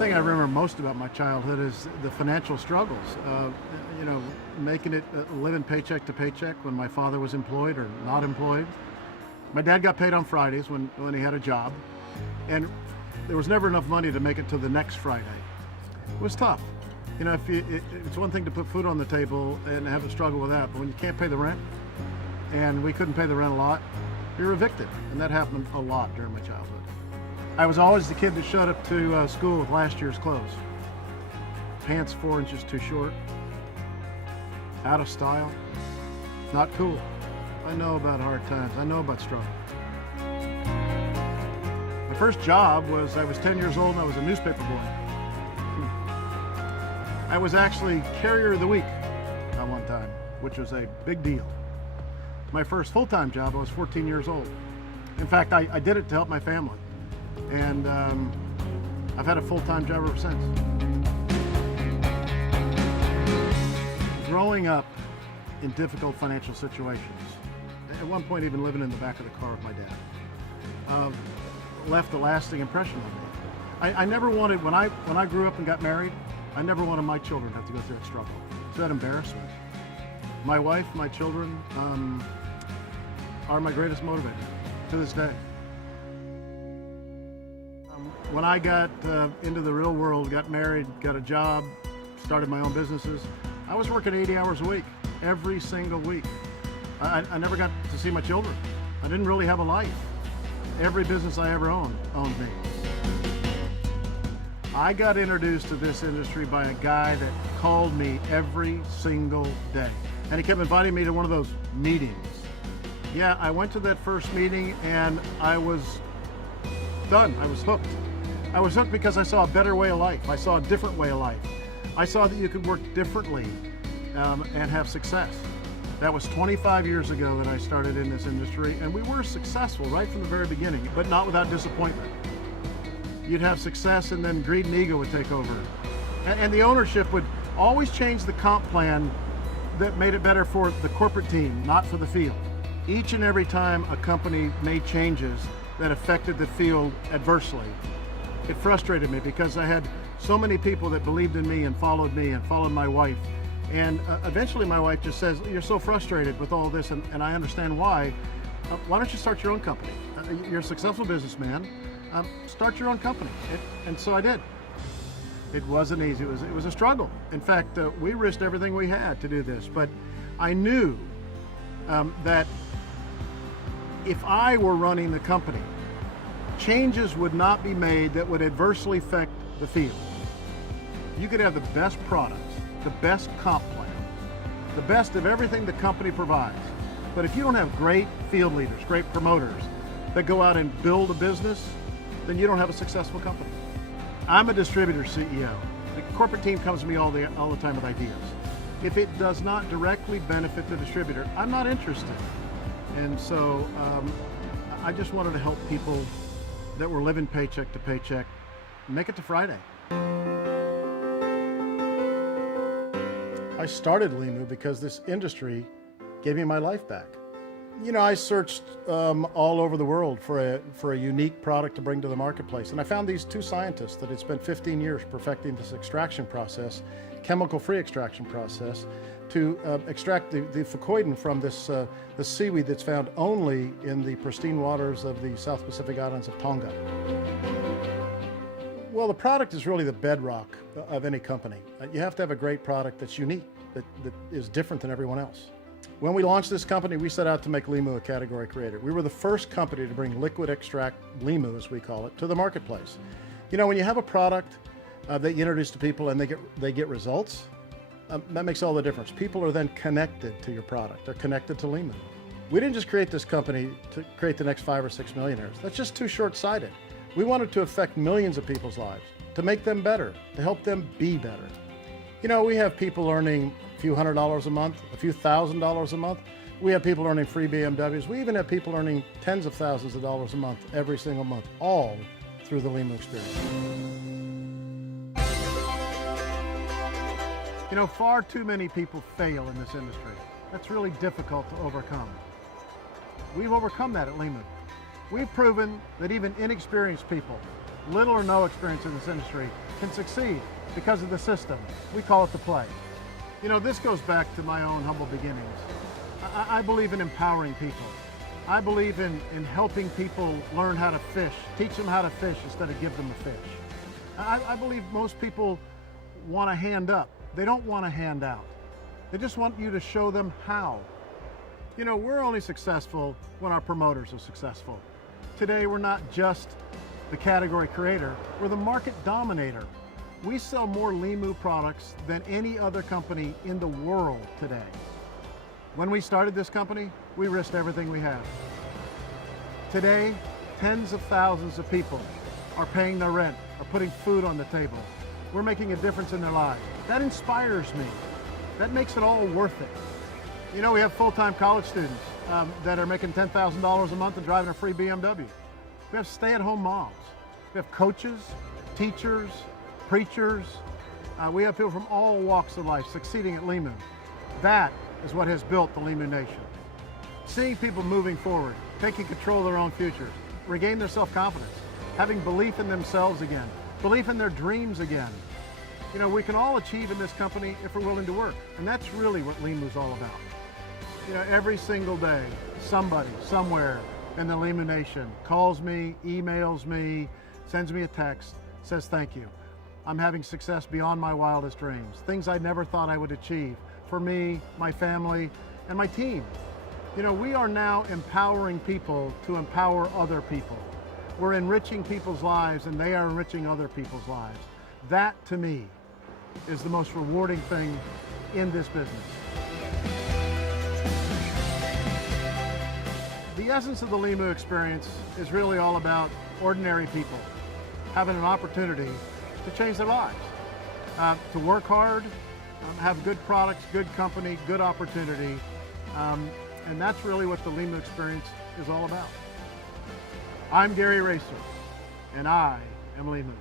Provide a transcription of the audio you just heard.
thing I remember most about my childhood is the financial struggles. You know, making it, living paycheck to paycheck when my father was employed or not employed. My dad got paid on Fridays when he had a job, and there was never enough money to make it to the next Friday. It was tough. You know, it's one thing to put food on the table and have a struggle with that, but when you can't pay the rent, and we couldn't pay the rent a lot, you're evicted, and that happened a lot during my childhood. I was always the kid that showed up to school with last year's clothes. Pants 4 inches too short, out of style, not cool. I know about hard times, I know about struggle. My first job was, I was 10 years old and I was a newspaper boy. I was actually Carrier of the Week at one time, which was a big deal. My first full-time job, I was 14 years old. In fact, I did it to help my family. And I've had a full-time job ever since. Growing up in difficult financial situations, at one point even living in the back of the car with my dad, left a lasting impression on me. I never wanted, when I grew up and got married, I never wanted my children to have to go through that struggle. So that embarrassment. My wife, my children are my greatest motivator to this day. When I got into the real world, got married, got a job, started my own businesses, I was working 80 hours a week, every single week. I never got to see my children. I didn't really have a life. Every business I ever owned me. I got introduced to this industry by a guy that called me every single day. And he kept inviting me to one of those meetings. Yeah, I went to that first meeting and I was done. I was hooked. I was hooked because I saw a better way of life. I saw a different way of life. I saw that you could work differently and have success. That was 25 years ago that I started in this industry, and we were successful right from the very beginning, but not without disappointment. You'd have success and then greed and ego would take over. And the ownership would always change the comp plan that made it better for the corporate team, not for the field. Each and every time a company made changes that affected the field adversely, it frustrated me because I had so many people that believed in me and followed my wife. And eventually my wife just says, you're so frustrated with all this, and I understand why. Why don't you start your own company? You're a successful businessman. Start your own company. And so I did. It wasn't easy. It was a struggle. In fact, we risked everything we had to do this. But I knew that if I were running the company, changes would not be made that would adversely affect the field. You could have the best products, the best comp plan, the best of everything the company provides. But if you don't have great field leaders, great promoters that go out and build a business, then you don't have a successful company. I'm a distributor CEO. The corporate team comes to me all the time with ideas. If it does not directly benefit the distributor, I'm not interested. And so I just wanted to help people that were living paycheck to paycheck make it to Friday. I started LIMU because this industry gave me my life back. You know, I searched all over the world for a unique product to bring to the marketplace, and I found these two scientists that had spent 15 years perfecting this extraction process, chemical-free extraction process, to extract the fucoidin from this the seaweed that's found only in the pristine waters of the South Pacific islands of Tonga. Well, the product is really the bedrock of any company. You have to have a great product that's unique, that is different than everyone else. When we launched this company, we set out to make LIMU a category creator. We were the first company to bring liquid extract LIMU, as we call it, to the marketplace. You know, when you have a product that you introduce to people and they get results, that makes all the difference. People are then connected to your product. They're connected to LIMU. We didn't just create this company to create the next 5 or 6 millionaires. That's just too short-sighted. We wanted to affect millions of people's lives, to make them better, to help them be better. You know, we have people earning a few $100s a month, a few $1,000s a month. We have people earning free BMWs. We even have people earning tens of thousands of dollars a month, every single month, all through the LIMU experience. You know, far too many people fail in this industry. That's really difficult to overcome. We've overcome that at LIMU. We've proven that even inexperienced people little or no experience in this industry can succeed because of the system. We call it the play. You know, this goes back to my own humble beginnings. I believe in empowering people. I believe in helping people learn how to fish, teach them how to fish instead of give them a fish. I believe most people want a hand up. They don't want a hand out. They just want you to show them how. You know, we're only successful when our promoters are successful. Today, we're not just the category creator, we're the market dominator. We sell more LIMU products than any other company in the world today. When we started this company, we risked everything we had. Today, tens of thousands of people are paying their rent, are putting food on the table. We're making a difference in their lives. That inspires me. That makes it all worth it. You know, we have full-time college students that are making $10,000 a month and driving a free BMW. We have stay-at-home moms. We have coaches, teachers, preachers. We have people from all walks of life succeeding at LIMU. That is what has built the LIMU Nation. Seeing people moving forward, taking control of their own futures, regain their self-confidence, having belief in themselves again, belief in their dreams again. You know, we can all achieve in this company if we're willing to work. And that's really what LIMU is all about. You know, every single day, somebody, somewhere in the LIMU Nation calls me, emails me, sends me a text, says thank you. I'm having success beyond my wildest dreams, things I never thought I would achieve for me, my family, and my team. You know, we are now empowering people to empower other people. We're enriching people's lives and they are enriching other people's lives. That, to me, is the most rewarding thing in this business. The essence of the LIMU experience is really all about ordinary people having an opportunity to change their lives, to work hard, have good products, good company, good opportunity, and that's really what the LIMU experience is all about. I'm Gary Raser, and I am LIMU.